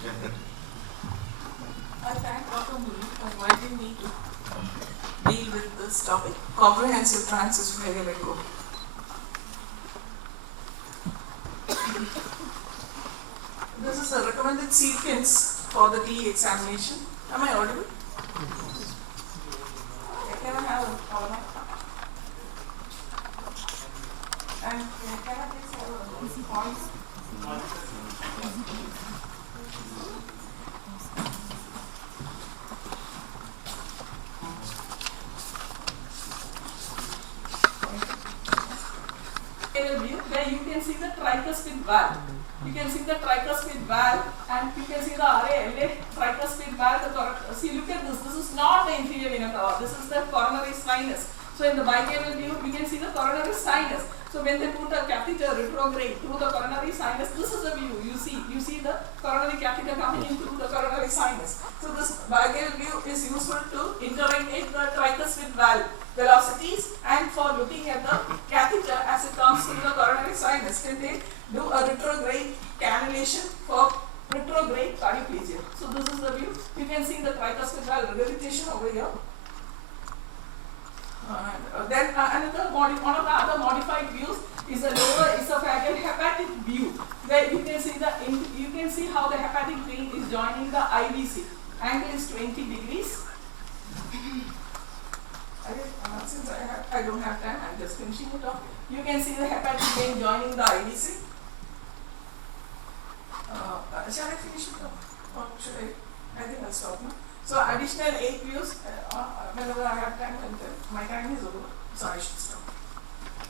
I thank Dr. Murli for inviting me to deal with this topic, comprehensive transdisciplinary echo. This is a recommended sequence for the TE examination. Am I audible? Can I have a and can I please have a points? View where you can see the tricuspid valve. You can see the tricuspid valve and you can see the RA tricuspid valve. See, look at this. This is not the inferior vena cava. This is the coronary sinus. So in the bicameral view, you can see the coronary sinus. So when they put a catheter retrograde through the coronary sinus, this is the view. You see the coronary catheter coming in through the coronary sinus. So this bicameral view is useful to interrogate the tricuspid valve velocities and for looking at the catheter as it comes through the coronary sinus. Can they do a retrograde cannulation for retrograde cardioplegia? So this is the view. You can see the tricuspid valve regurgitation over here. Then one of the other modified views is a lower esophageal hepatic view, where you can see how the hepatic vein is joining the IVC. Angle is 20 degrees. Since I don't have time, I'm just finishing it off. You can see the hepatic vein joining the IVC. Shall I finish it off? Or should I think I'll stop now. So additional 8 views, whenever I have time, my time is over, so I should stop.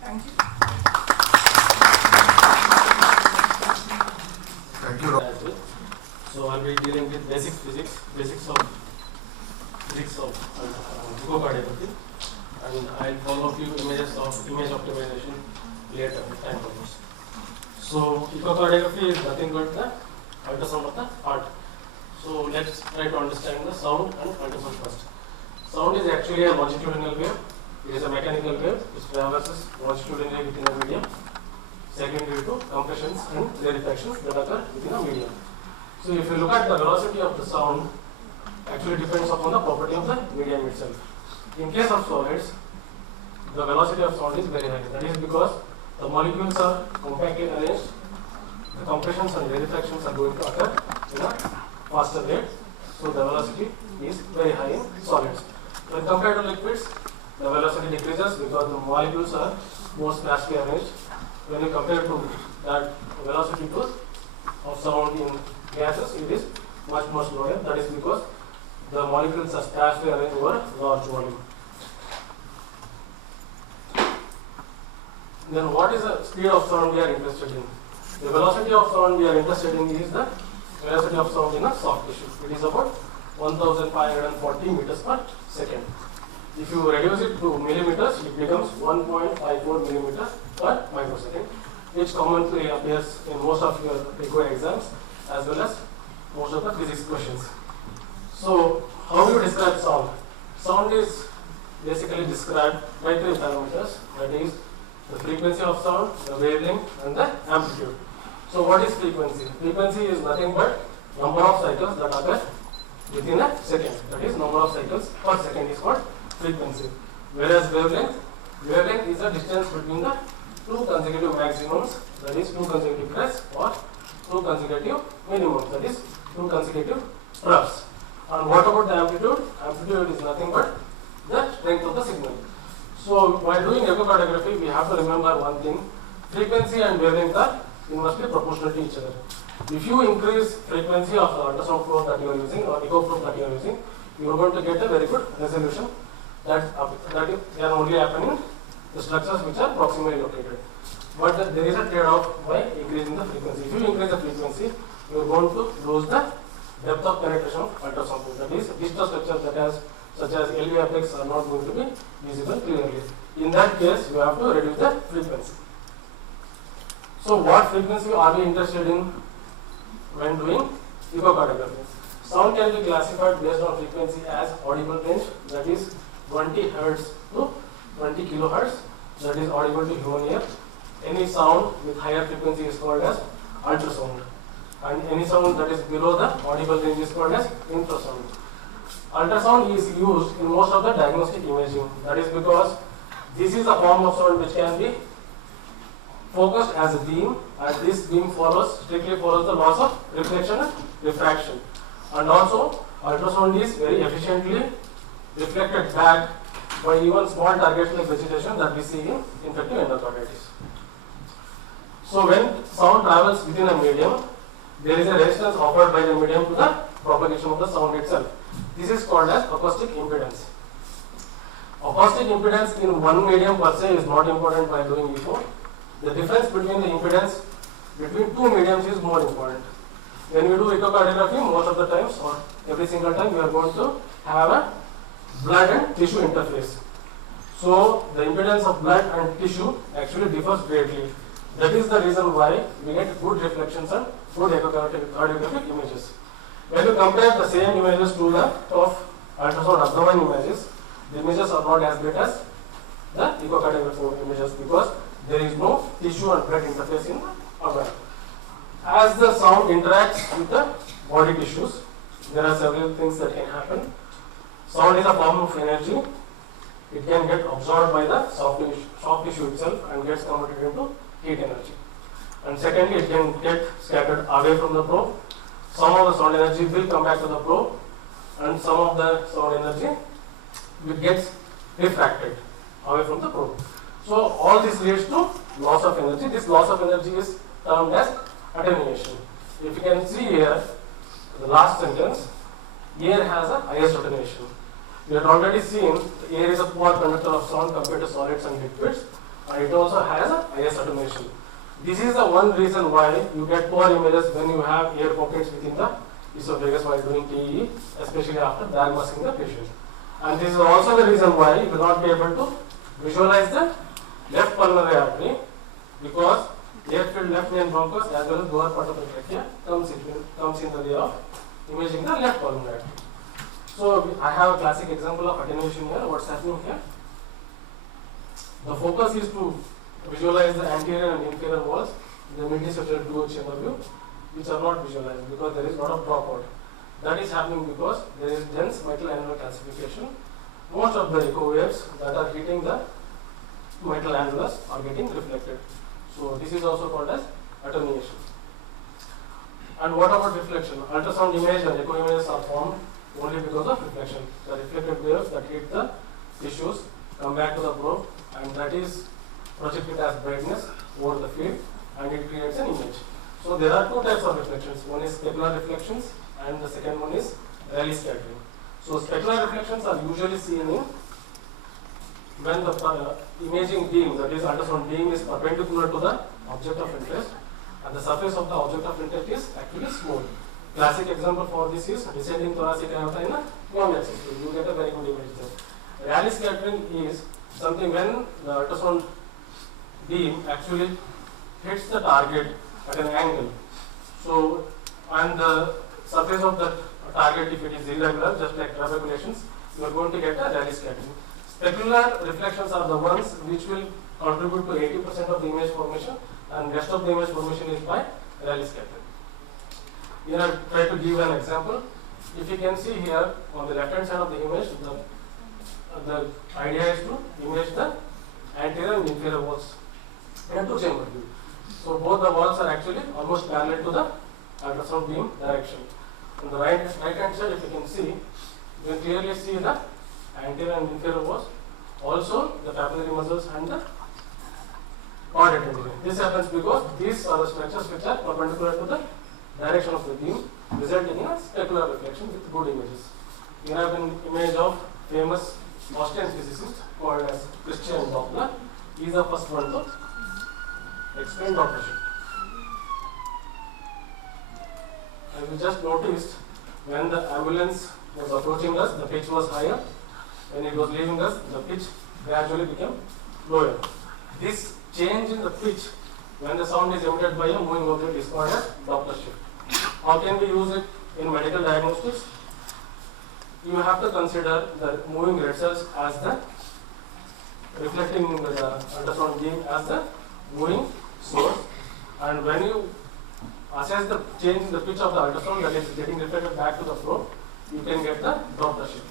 Thank you. Thank you. So I'll be dealing with basics of echocardiography, and I'll follow a few images of image optimization later time permits. So echocardiography is nothing but the ultrasound of the heart. So let's try to understand the sound and ultrasound first. Sound is actually a longitudinal wave. It is a mechanical wave which traverses longitudinally within a medium, secondary to compressions and rarefactions that occur within a medium. So if you look at the velocity of the sound, actually depends upon the property of the medium itself. In case of solids, the velocity of sound is very high. That is because the molecules are compactly arranged, the compressions and rarefactions are going to occur in a faster rate, so the velocity is very high in solids. When compared to liquids, the velocity decreases because the molecules are more sparsely arranged. When you compare to that velocity of sound in gases, it is much slower. That is because the molecules are sparsely arranged over a large volume. Then what is the speed of sound we are interested in? The velocity of sound we are interested in is the velocity of sound in a soft tissue. It is about 1540 meters per second. If you reduce it to millimeters, it becomes 1.54 millimeters per microsecond, which commonly appears in most of your echo exams as well as most of the physics questions. So, how do you describe sound? Sound is basically described by 3 parameters, that is the frequency of sound, the wavelength and the amplitude. So what is frequency? Frequency is nothing but number of cycles that occur within a second. That is number of cycles per second is called frequency. Whereas wavelength is the distance between the 2 consecutive maximums, that is 2 consecutive crests, or 2 consecutive minimums, that is 2 consecutive troughs. And what about the amplitude? Amplitude is nothing but the strength of the signal. So while doing echocardiography, we have to remember one thing: frequency and wavelength are inversely proportional to each other. If you increase frequency of the ultrasound flow that you are using or echo flow that you are using, you are going to get a very good resolution that can only happen in the structures which are proximally located. But there is a trade-off by increasing the frequency. If you increase the frequency, you are going to lose the depth of penetration of ultrasound flow. That is, distal structures such as LV apex are not going to be visible clearly. In that case, you have to reduce the frequency. So what frequency are we interested in when doing echocardiography? Sound can be classified based on frequency as audible range, that is 20 Hz to 20 kHz, that is audible to human ear. Any sound with higher frequency is called as ultrasound. and any sound that is below the audible range is called as infrasound. Ultrasound is used in most of the diagnostic imaging. That is because this is a form of sound which can be focused as a beam, and this beam strictly follows the laws of reflection and refraction. And also, ultrasound is very efficiently reflected back by even small targets like vegetation that we see in infective endocarditis. So when sound travels within a medium, there is a resistance offered by the medium to the propagation of the sound itself. This is called as acoustic impedance. Acoustic impedance in one medium per se is not important while doing echo. The difference between the impedance between two mediums is more important. When we do echocardiography, most of the times or every single time we are going to have a blood and tissue interface. So the impedance of blood and tissue actually differs greatly. That is the reason why we get good reflections and good echocardiographic images. When you compare the same images to the of ultrasound abdomen images, the images are not as great as the echocardiographic images because there is no tissue and blood interface in the abdomen. As the sound interacts with the body tissues, there are several things that can happen. Sound is a form of energy. It can get absorbed by the soft tissue itself and gets converted into heat energy. And secondly, it can get scattered away from the probe. Some of the sound energy will come back to the probe, and some of the sound energy will get refracted away from the probe. So all this leads to loss of energy. This loss of energy is termed as attenuation. If you can see here, the last sentence, air has a highest attenuation. We have already seen air is a poor conductor of sound compared to solids and liquids, and it also has a highest attenuation. This is the one reason why you get poor images when you have air pockets within the esophagus while doing TEE, especially after diagnosing the patient. And this is also the reason why you will not be able to visualize the left pulmonary artery, because air-filled left main bronchus as well as lower part of the trachea comes in the way of imaging the left pulmonary artery. So I have a classic example of attenuation here. What's happening here? The focus is to visualize the anterior and inferior walls in the mid-distal dual chamber view, which are not visualized because there is a lot of dropout. That is happening because there is dense mitral annular calcification. Most of the echo waves that are hitting the mitral annulus are getting reflected. So this is also called as attenuation. And what about reflection? Ultrasound image and echo images are formed only because of reflection. The reflected waves that hit the tissues come back to the probe, and that is projected as brightness over the field, and it creates an image. So there are two types of reflections. One is specular reflections and the second one is Rayleigh scattering. So specular reflections are usually seen in when the imaging beam, that is ultrasound beam, is perpendicular to the object of interest and the surface of the object of interest is actually smooth. Classic example for this is descending thoracic aorta in a convex. You get a very good image there. Rayleigh scattering is something when the ultrasound beam actually hits the target at an angle. So, and the surface of the target, if it is irregular, just like trabeculations, you are going to get a Rayleigh scattering. Specular reflections are the ones which will contribute to 80% of the image formation, and rest of the image formation is by Rayleigh scattering. Here I try to give an example. If you can see here on the left hand side of the image, the idea is to image the anterior and inferior walls in a two-chamber view. So both the walls are actually almost parallel to the ultrasound beam direction. On the right hand side, if you can see, you can clearly see the anterior and inferior walls, also the papillary muscles and the chord attending. This happens because these are the structures which are perpendicular to the direction of the beam, resulting in a specular reflection with good images. You have an image of famous Austrian physicist called as Christian Doppler. He is the first one to explain Doppler shift. And we just noticed when the ambulance was approaching us, the pitch was higher. When it was leaving us, the pitch gradually became lower. This change in the pitch when the sound is emitted by a moving object is called as Doppler shift. How can we use it in medical diagnostics? You have to consider the moving red cells as the reflecting the ultrasound beam as the moving source, and when you assess the change in the pitch of the ultrasound that is getting reflected back to the floor, you can get the Doppler shift.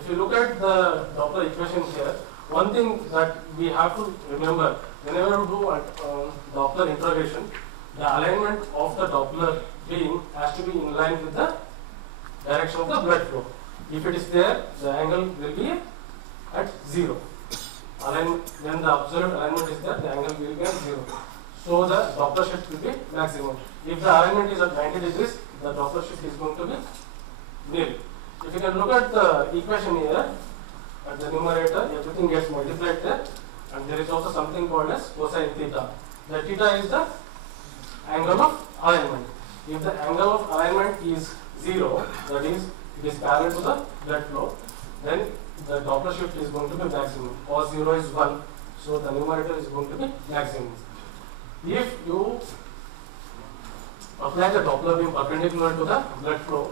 If you look at the Doppler equation here, one thing that we have to remember, whenever you do Doppler integration, the alignment of the Doppler beam has to be in line with the direction of the blood flow. If it is there, the angle will be at 0. When the absolute alignment is there, the angle will be at 0. So the Doppler shift will be maximum. If the alignment is at 90 degrees, the Doppler shift is going to be nil. If you can look at the equation here, at the numerator, everything gets multiplied there, and there is also something called as cosine theta. The theta is the angle of alignment. If the angle of alignment is 0, that is, it is parallel to the blood flow, then the Doppler shift is going to be maximum. Cos 0 is 1, so the numerator is going to be maximum. If you apply the Doppler beam perpendicular to the blood flow,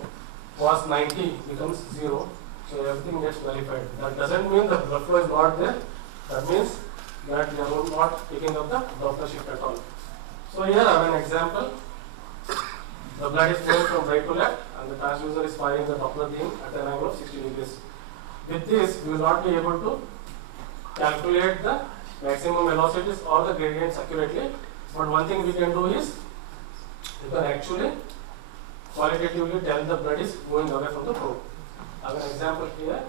cos 90 becomes 0, so everything gets nullified. That doesn't mean the blood flow is not there, that means that you are not taking up the Doppler shift at all. So here I have an example. The blood is flowing from right to left and the transducer is firing the Doppler beam at an angle of 60 degrees. With this, we will not be able to calculate the maximum velocities or the gradients accurately, but one thing we can do is, you can actually qualitatively tell the blood is going away from the probe. I have an example here.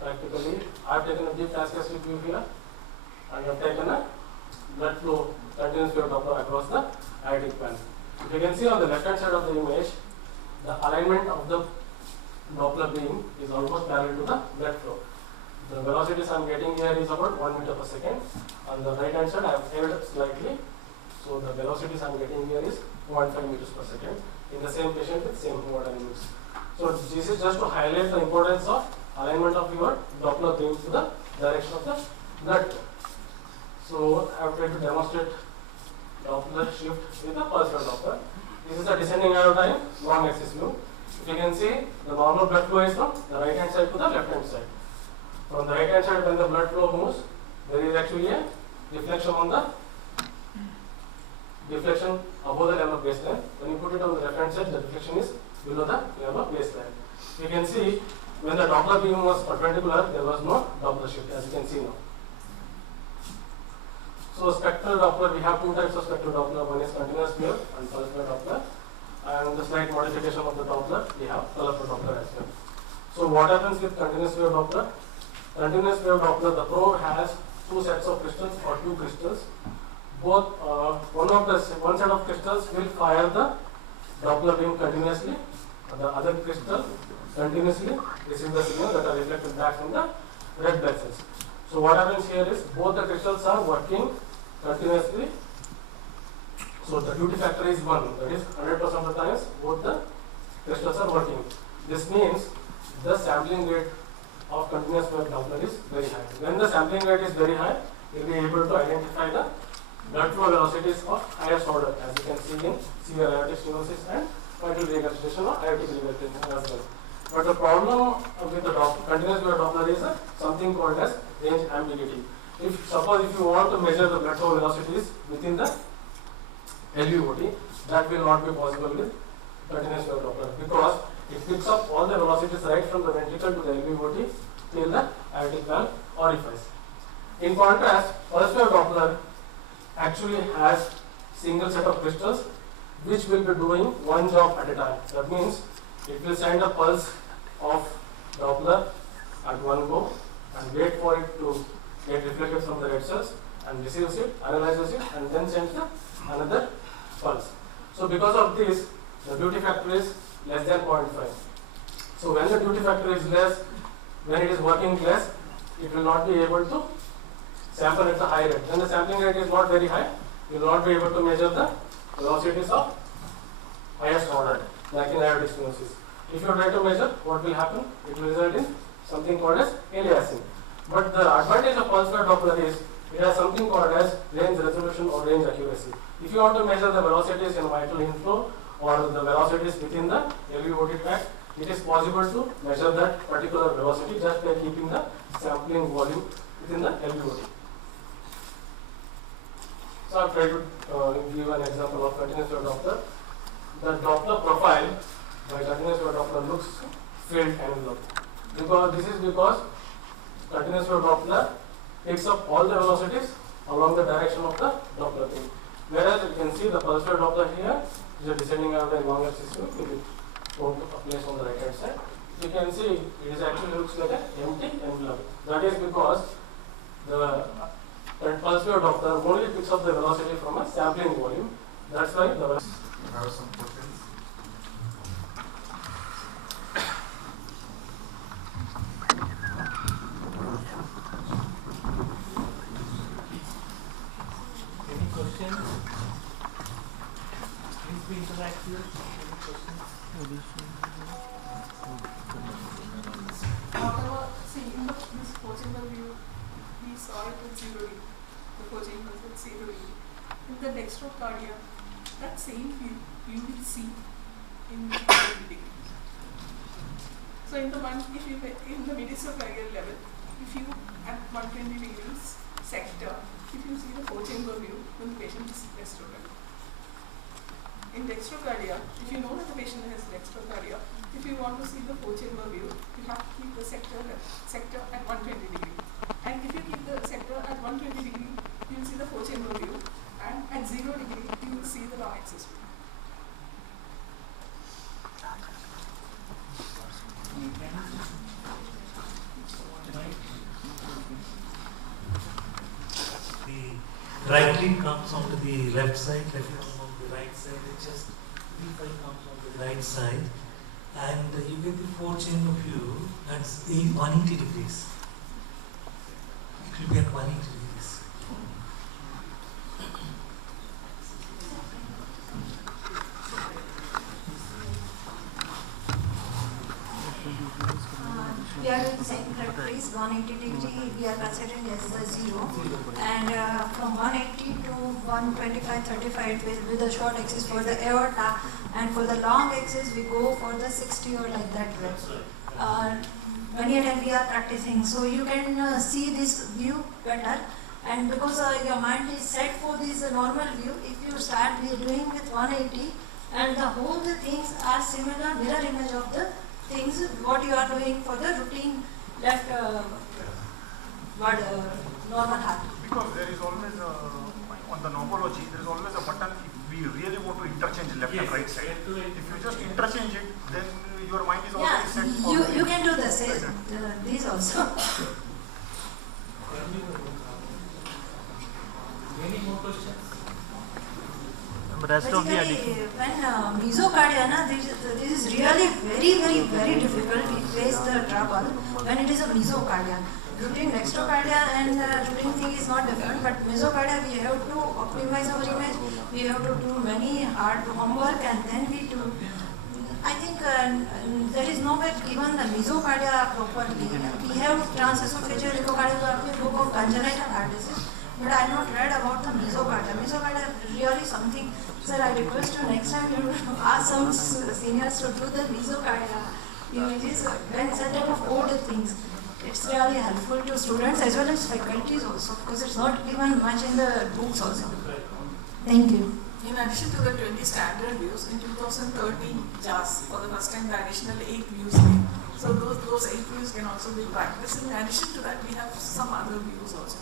Practically, I have taken a deep transcatheter tube here and I have taken a blood flow continuous wave Doppler across the aortic band. If you can see on the left hand side of the image, the alignment of the Doppler beam is almost parallel to the blood flow. The velocities I am getting here is about 1 meter per second. On the right hand side, I have held slightly, so the velocities I am getting here is 0.5 meters per second in the same patient with same hemodynamics. So this is just to highlight the importance of alignment of your Doppler beam to the direction of the blood. So I have tried to demonstrate Doppler shift with a pulsar Doppler. This is the descending arrow time, long axis view. If you can see, the normal blood flow is from the right hand side to the left hand side. From the right hand side, when the blood flow moves, there is actually a deflection on the deflection above the level of baseline. When you put it on the left hand side, the deflection is below the level of baseline. You can see when the Doppler beam was perpendicular, there was no Doppler shift, as you can see now. So spectral Doppler, we have two types of spectral Doppler. One is continuous wave and pulse wave Doppler. And the slight modification of the Doppler, we have colorful Doppler as well. So what happens with continuous wave Doppler? Continuous wave Doppler, the probe has two sets of crystals or two crystals. Both one set of crystals will fire the Doppler beam continuously, and the other crystal continuously receive the signal that are reflected back from the red blood cells. So what happens here is both the crystals are working continuously. So the duty factor is 1, that is 100% of the times both the crystals are working. This means the sampling rate of continuous wave Doppler is very high. When the sampling rate is very high, you will be able to identify the blood flow velocities of highest order, as you can see in severe aortic stenosis and vital regurgitation or aortic regurgitation as well. But the problem with the continuous wave Doppler is something called as range ambiguity. Suppose if you want to measure the blood flow velocities within the LVOT, that will not be possible with continuous wave Doppler, because it picks up all the velocities right from the ventricle to the LVOT till the aortic valve orifice. In contrast, pulse wave Doppler actually has single set of crystals which will be doing one job at a time. That means it will send a pulse of Doppler at one go and wait for it to get reflected from the red cells and receives it, analyzes it, and then sends another pulse. So because of this, the duty factor is less than 0.5. So when the duty factor is less, when it is working less, it will not be able to sample at the high rate. When the sampling rate is not very high, you will not be able to measure the velocities of highest order, like in aortic stenosis. If you try to measure, what will happen? It will result in something called as aliasing. But the advantage of pulse wave Doppler is it has something called as range resolution or range accuracy. If you want to measure the velocities in vital inflow or the velocities within the LVOT tract, it is possible to measure that particular velocity just by keeping the sampling volume within the LVOT. So I will try to give an example of continuous wave Doppler. the Doppler profile by continuous wave Doppler looks filled angular. Because this is because continuous wave Doppler picks up all the velocities along the direction of the Doppler thing. Whereas you can see the pulse wave Doppler here is a descending out the long axis with a place on the right hand side. You can see it is actually looks like an empty envelope. That is because the pulse wave Doppler only picks up the velocity from a sampling volume. That's why the velocity. I have some questions. Any questions? Please be interactive. Any questions? However, see in this Pochingal view, we saw it with 0 E. The Pochingal with 0 E. In the dextrocardia, that same view you will see in the degree. So in the in the mediastrocardial level, if you at 120 degrees sector, if you see the Pochingal view, then the patient is dextrocardia. In dextrocardia, if you know that the patient has dextrocardia, if you want to see the Pochingal view, you have to keep the sector at 120 degree. And if you keep the sector at 120 degree, you will see the Pochingal view, and at 0 degree, you will see the long axis view. The right leg comes onto the left side, left comes on the right side, and just P5 comes on the right side, and you get the four-chamber view at 180 degrees. It will be at 180 degrees. We are doing second practice, 180 degree, we are considering as the 0. And from 180 to 125, 35 with the short axis for the aorta, and for the long axis we go for the 60 or like that way. Many a time we are practicing, so you can see this view better. And because your mind is set for this normal view, if you start doing with 180, and the whole the things are similar mirror image of the things what you are doing for the routine left normal heart. Because there is always on the nomology, there is always a button if we really want to interchange left and right side. If you just interchange it, then your mind is already set for You can do the same, these also. Any more questions? Basically, when mesocardia, this is really very difficult. We face the trouble when it is a mesocardia. Routine dextrocardia and routine thing is not different, but mesocardia we have to optimize our image. We have to do many hard homework, and then we do. I think there is no way given the mesocardia properly. We have transesophageal echocardiography book of congenital heart disease. But I have not read about the mesocardia. Mesocardia is really something. Sir, I request you next time you ask some seniors to do the mesocardia images and such type of old things. It's really helpful to students as well as faculties also, because it's not given much in the books also. Thank you. In addition to the 20 standard views, in 2013 JAS, for the first time the additional 8 views came. So those 8 views can also be practiced. In addition to that, we have some other views also.